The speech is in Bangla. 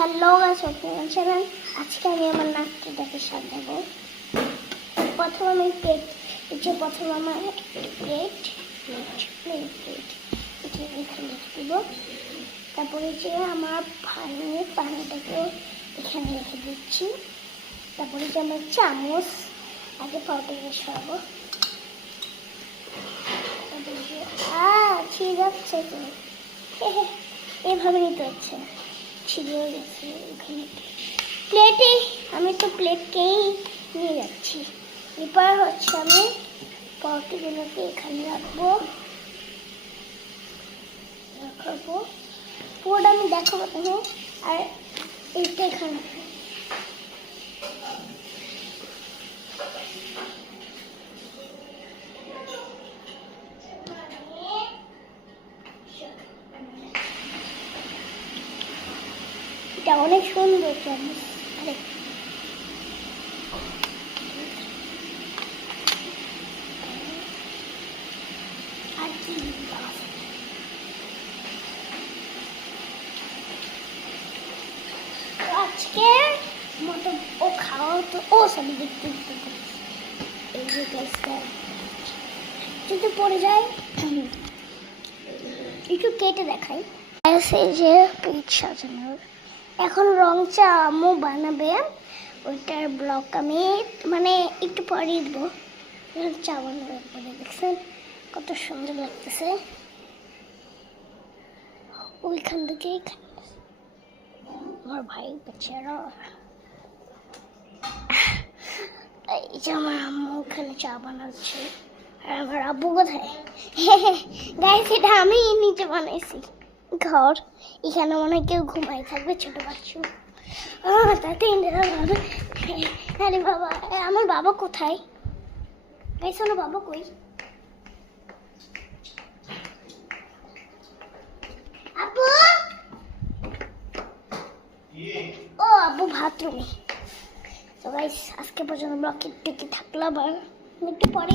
হ্যালো গাইস, আপনারা জানেন আজকে আমি আমার নাতিটাকে সাজাবো। প্রথম আমি প্লেট আমার প্লেট এখানে দিব। তারপরে যে আমার পানিটাকে এখানে রেখে দিচ্ছি। তারপরে যে আমার চামচ আগে পাউডারে সরাবো। তারপরে যে ছিঁড়ে যাচ্ছে তো এভাবে নিতে হচ্ছে, ছিঁড়েও গেছে ওখানে প্লেটে। আমি তো প্লেটকেই নিয়ে যাচ্ছি। এবার হচ্ছে আমি পাউরুটিগুলোকে এখানে রাখবো। পুরোটা আমি দেখাবো তুমি। আর এইটা এখানে এটা অনেক সুন্দর চামচ। আরে আর কি আজকে মতো ও খাওয়া তো সবই দেখতে এই যে গ্যাসটা যদি পড়ে যায় একটু কেটে দেখাই। এই যে পেট সাজানোর এখন রং চা আম্মু বানাবে, ওইটার ব্লগ আমি মানে একটু পরে দেবো। চা বানাবে পরে, দেখছেন কত সুন্দর লাগতেছে। ওইখান থেকে আমার ভাই বেচারা, এই যে আমার আম্মু ওখানে চা বানাচ্ছে। আর আমার আব্বু কোথায়? গাইস, এটা আমি নিচে বানাইছি ঘর। এখানে মনে হয় কেউ ঘুমাই থাকবে, ছোট বাচ্চা। তাতে আরে বাবা, আমার বাবা কোথায়? গাইস, আমার বাবা কই? আব্বু, ও আব্বু বাথরুমে। তো গাইস, আজকে পর্যন্ত ব্লগ একটু থাকলো, আবার একটু পরে